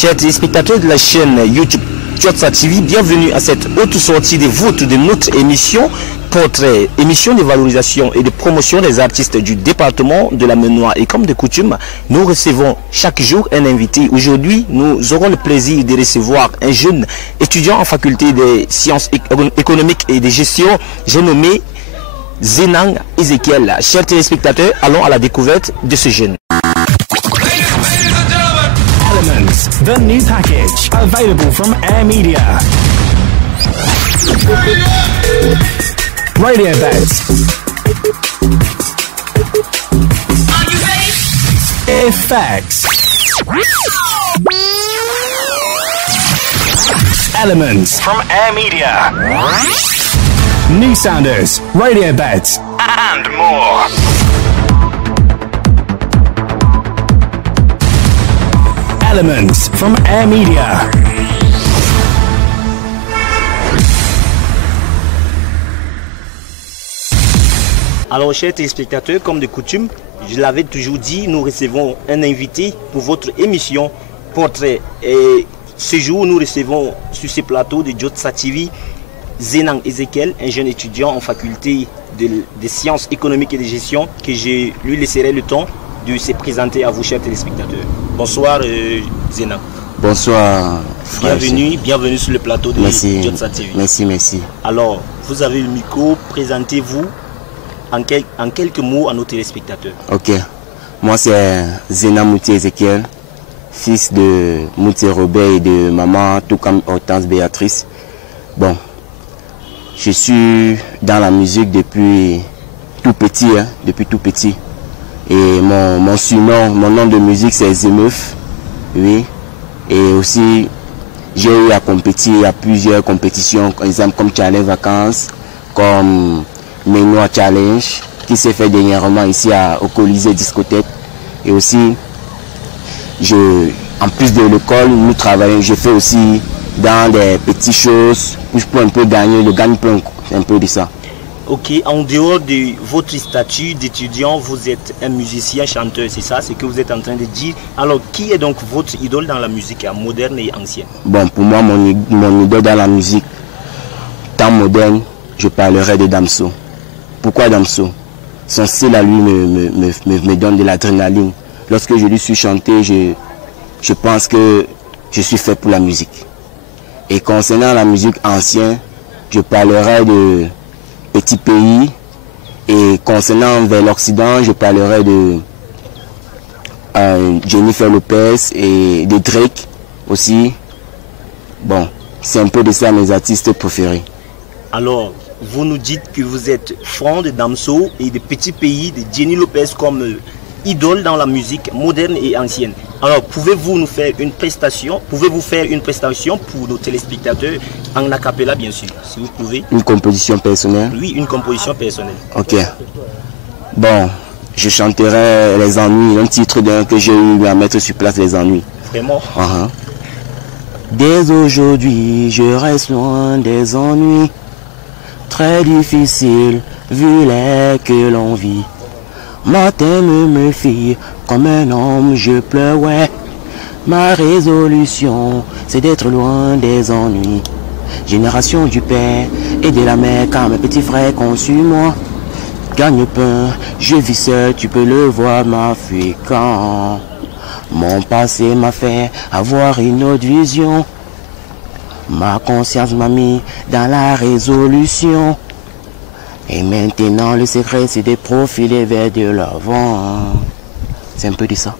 Chers téléspectateurs de la chaîne YouTube Jotsa TV, bienvenue à cette haute sortie de notre émission Portrait, émission de valorisation et de promotion des artistes du département de la Maine-Noire. Et comme de coutume, nous recevons chaque jour un invité. Aujourd'hui, nous aurons le plaisir de recevoir un jeune étudiant en faculté des sciences économiques et de gestion, j'ai nommé Zenang Ezekiel. Chers téléspectateurs, allons à la découverte de ce jeune. Elements, the new package, available from Air Media. Radio Beds. Effects. Elements from Air Media. New Sounders, Radio Beds, and more. Elements from Air Media. Alors, chers téléspectateurs, comme de coutume, je l'avais toujours dit, nous recevons un invité pour votre émission Portrait. Et ce jour, nous recevons sur ce plateau de Jotsa TV Zenang Ezekiel, un jeune étudiant en faculté des sciences économiques et de gestion, que je lui laisserai le temps de se présenter à vous, chers téléspectateurs. Bonsoir Zenang. Bonsoir. Bienvenue sur le plateau de Jotsa TV. Merci. Alors, vous avez le micro, présentez-vous en quelques mots à nos téléspectateurs. Ok. Moi c'est Zenang Mouti Ezekiel, fils de Mouti Robert et de maman tout comme Hortense Béatrice. Bon, je suis dans la musique depuis tout petit. Et mon surnom, mon nom de musique c'est Zemeuf. Oui. Et aussi, j'ai eu à compétir à plusieurs compétitions, par exemple comme Challenge Vacances, comme Maine-Noire Challenge, qui s'est fait dernièrement ici au Colisée Discothèque. Et aussi, en plus de l'école, nous travaillons, je fais aussi dans des petites choses où je peux un peu gagner, je gagne un peu de ça. Ok, en dehors de votre statut d'étudiant, vous êtes un musicien, chanteur, c'est ça, c'est ce que vous êtes en train de dire. Alors, qui est donc votre idole dans la musique moderne et ancienne? Bon, pour moi, mon idole dans la musique, temps moderne, je parlerai de Damso. Pourquoi Damso? Son style à lui me donne de l'adrénaline. Lorsque je lui suis chanté, je pense que je suis fait pour la musique. Et concernant la musique ancienne, je parlerai de Petit Pays, et concernant vers l'Occident, je parlerai de Jennifer Lopez et de Drake aussi. Bon, c'est un peu de ça mes artistes préférés. Alors, vous nous dites que vous êtes fan de Damso et de Petit Pays, de Jenny Lopez comme idole dans la musique moderne et ancienne. Alors, pouvez-vous faire une prestation pour nos téléspectateurs en acapella, bien sûr, si vous pouvez? Une composition personnelle? Oui, une composition personnelle. Ok. Bon, je chanterai Les Ennuis, un titre que j'ai eu à mettre sur place, Les Ennuis. Vraiment? Dès aujourd'hui, je reste loin des ennuis. Très difficile, vu les que l'on vit. Matin me fie, comme un homme je pleure, ouais. Ma résolution, c'est d'être loin des ennuis. Génération du père et de la mère, car mes petits frères conçus moi. Gagne-pain, je vis seul, tu peux le voir, ma fille quand. Mon passé m'a fait avoir une autre vision. Ma conscience m'a mis dans la résolution. Et maintenant, le secret, c'est de profiler vers de l'avant. C'est un peu de ça.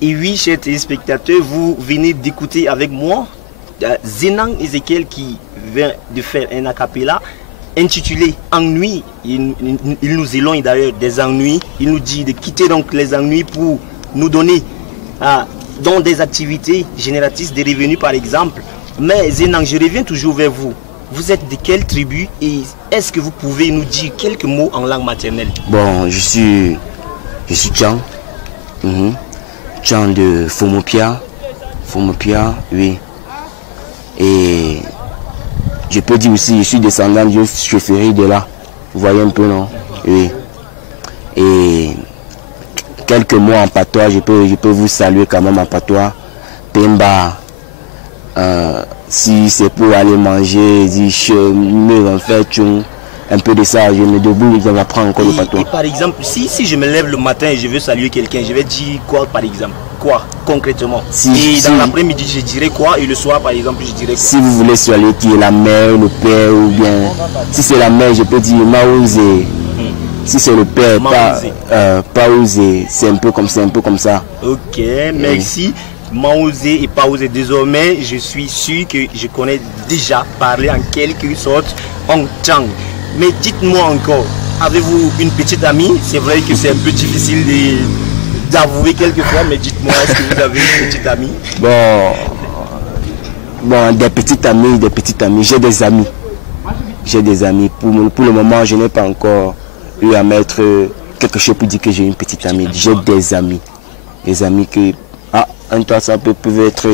Et oui, chers téléspectateurs, vous venez d'écouter avec moi Zenang Ezekiel qui vient de faire un acapella intitulé Ennui. Il nous éloigne d'ailleurs des ennuis. Il nous dit de quitter donc les ennuis pour nous donner dans des activités génératrices de revenus par exemple. Mais Zenang, je reviens toujours vers vous. Vous êtes de quelle tribu et est-ce que vous pouvez nous dire quelques mots en langue maternelle? Bon, je suis Tchang. Tchang de Fomopia, oui. Et je peux dire aussi, je suis descendant du chauffeur de là. Vous voyez un peu, non? Oui. Et quelques mots en patois, je peux vous saluer quand même en patois. Pemba, Si c'est pour aller manger, je me en fait un peu de ça, je me debout et je vais prendre encore le patois. Et par exemple, si je me lève le matin et je veux saluer quelqu'un, je vais dire quoi par exemple? Quoi concrètement? Et dans l'après-midi, je dirais quoi? Et le soir, par exemple, je dirais quoi? Si vous voulez saluer qui est la mère, le père, ou bien si c'est la mère, je peux dire Maouze. Si c'est le père, pas osé, c'est un peu comme ça. Ok, merci. Maouzé et Paouzé. Désormais, je suis sûr que je connais déjà parler en quelque sorte en Tchang. Mais dites-moi encore, avez-vous une petite amie? C'est vrai que c'est un peu difficile d'avouer quelquefois, mais dites-moi, est-ce que vous avez une petite amie? Bon, des petites amies, j'ai des amis. J'ai des amis. Pour le moment, je n'ai pas encore eu à mettre quelque chose pour dire que j'ai une petite amie. J'ai des amis. Des amis que... un temps, ça peut être...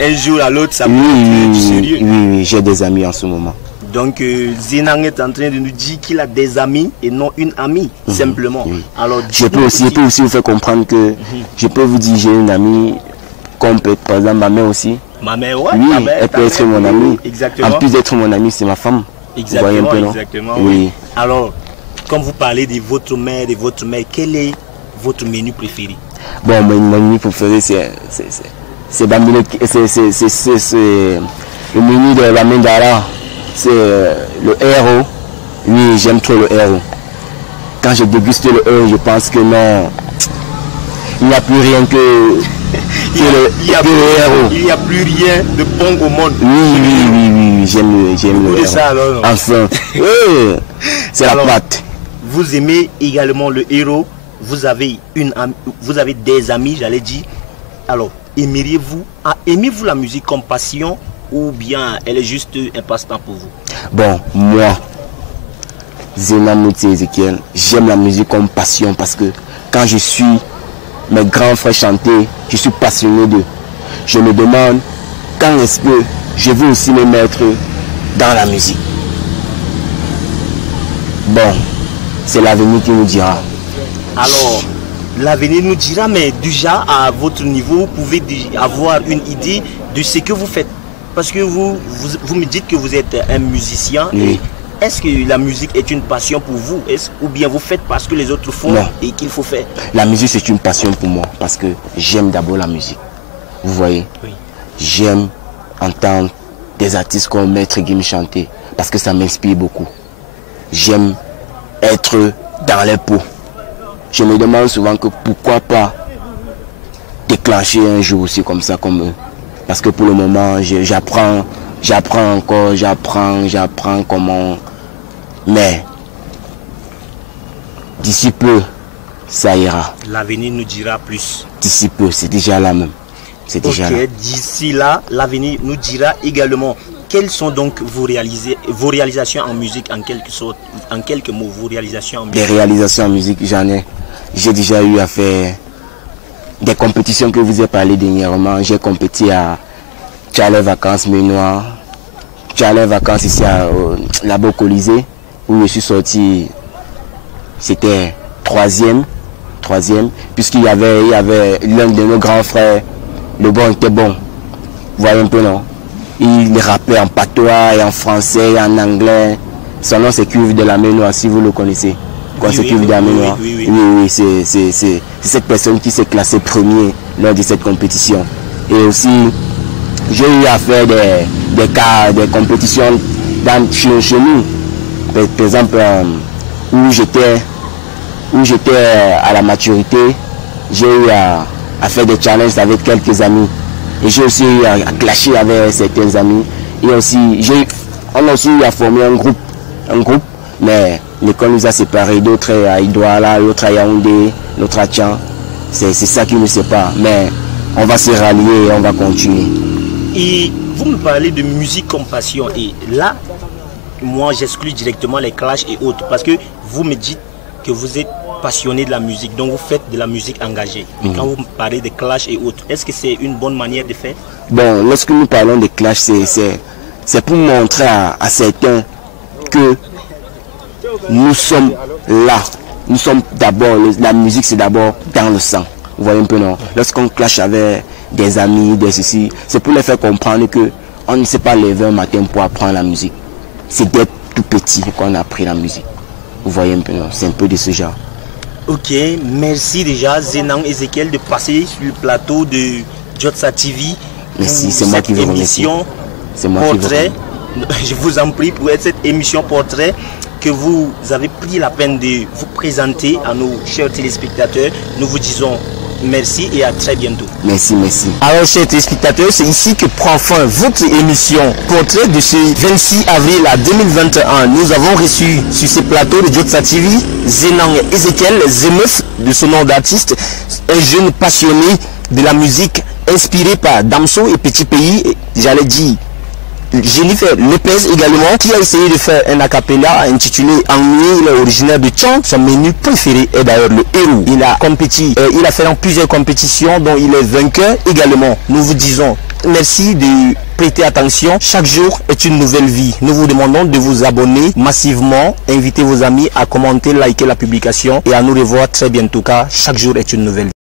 Un jour à l'autre, ça peut être du sérieux. Oui, j'ai des amis en ce moment. Donc, Zenang est en train de nous dire qu'il a des amis et non une amie, simplement. Oui. Alors, je peux aussi vous faire comprendre que je peux vous dire j'ai une amie, comme par exemple ma mère aussi. Ma mère, ouais. Oui, elle peut être mon amie. Exactement. En plus d'être mon amie, c'est ma femme. Exactement, peu, exactement. Oui. Alors, comme vous parlez de votre mère, quel est votre menu préféré? Bon, mon menu préféré, c'est le menu de la Mendara. C'est le héros. Oui, j'aime trop le héros. Quand je déguste le héros, je pense que non, il n'y a plus rien que le héros. Il n'y a plus rien de bon au monde. Oui, j'aime le héros. Ça, alors, enfin, c'est la pâte. Vous aimez également le héros. Vous avez des amis, j'allais dire. Alors, aimez-vous la musique comme passion ou bien elle est juste un passe-temps pour vous? Bon, moi, Zena Mouti Ezekiel, j'aime la musique comme passion parce que quand je suis mes grands frères chanter, je suis passionné d'eux. Je me demande quand est-ce que je veux aussi me mettre dans la musique. Bon, c'est l'avenir qui nous dira. Alors, l'avenir nous dira, mais déjà à votre niveau, vous pouvez avoir une idée de ce que vous faites. Parce que vous me dites que vous êtes un musicien. Oui. Est-ce que la musique est une passion pour vous? Ou bien vous faites parce que les autres font et qu'il faut faire? La musique, c'est une passion pour moi parce que j'aime d'abord la musique. Vous voyez? Oui. J'aime entendre des artistes comme Maître Gims chanter parce que ça m'inspire beaucoup. J'aime être dans les pots. Je me demande souvent que pourquoi pas déclencher un jour aussi comme ça, comme eux. Parce que pour le moment, j'apprends comment... Mais d'ici peu, ça ira. L'avenir nous dira plus. D'ici peu, c'est déjà là même. C'est déjà là. D'ici là, l'avenir nous dira également. Quelles sont donc vos réalisations en musique, en quelque sorte, en quelques mots, vos réalisations en musique? Des réalisations en musique, j'ai déjà eu à faire des compétitions que vous avez parlé dernièrement. J'ai compéti à Tchale Vacances Ménois, Tchale Vacances ici à la Colisée, où je suis sorti, c'était troisième, puisqu'il y avait l'un de nos grands frères, le bon était bon. Vous voyez un peu, non? Il rappait en patois et en français et en anglais. Son nom c'est Cuve de la Ménois, si vous le connaissez. Quoi, c'est Cuve de la Ménois? Oui, c'est cette personne qui s'est classée premier lors de cette compétition. Et aussi, j'ai eu à faire des compétitions chez nous. Par exemple, où j'étais à la maturité, j'ai eu à faire des challenges avec quelques amis. Et j'ai aussi eu à clasher avec certains amis. Et aussi, on a aussi eu à former un groupe, mais l'école nous a séparés, d'autres à Idouala, d'autres à Yaoundé, d'autres à Tchan. C'est ça qui nous sépare. Mais on va se rallier et on va continuer. Et vous me parlez de musique comme passion. Et là, moi j'exclus directement les clashs et autres. Parce que vous me dites que vous êtes passionné de la musique, donc vous faites de la musique engagée. Mais quand vous me parlez de clash et autres, est-ce que c'est une bonne manière de faire? Bon, lorsque nous parlons de clash, c'est pour montrer à certains que nous sommes là. Nous sommes d'abord, la musique c'est d'abord dans le sang. Vous voyez un peu, non? Lorsqu'on clash avec des amis, des ceci. C'est pour les faire comprendre que on ne s'est pas levé un matin pour apprendre la musique. C'est d'être tout petit qu'on a appris la musique. Vous voyez un peu, c'est un peu de ce genre. Ok, merci déjà Zenan Ezekiel de passer sur le plateau de Jotsa TV. Merci, c'est moi qui vous remercie. C'est moi qui vous remercie. Je vous en prie pour cette émission portrait que vous avez pris la peine de vous présenter à nos chers téléspectateurs. Nous vous disons merci et à très bientôt. Merci, merci. Alors, chers téléspectateurs, c'est ici que prend fin votre émission Portrait de ce 26 avril 2021. Nous avons reçu sur ce plateau de Jotsa TV Zenan Ezekiel Zemeuf, de son nom d'artiste, un jeune passionné de la musique inspiré par Damso et Petit Pays, j'allais dire Jennifer Lopez également, qui a essayé de faire un acapella intitulé Ennuyé. Il est originaire de Tchang. Son menu préféré est d'ailleurs le héros. Il a compétit, il a fait dans plusieurs compétitions dont il est vainqueur également. Nous vous disons merci de prêter attention. Chaque jour est une nouvelle vie. Nous vous demandons de vous abonner massivement, inviter vos amis à commenter, liker la publication et à nous revoir très bientôt car chaque jour est une nouvelle vie.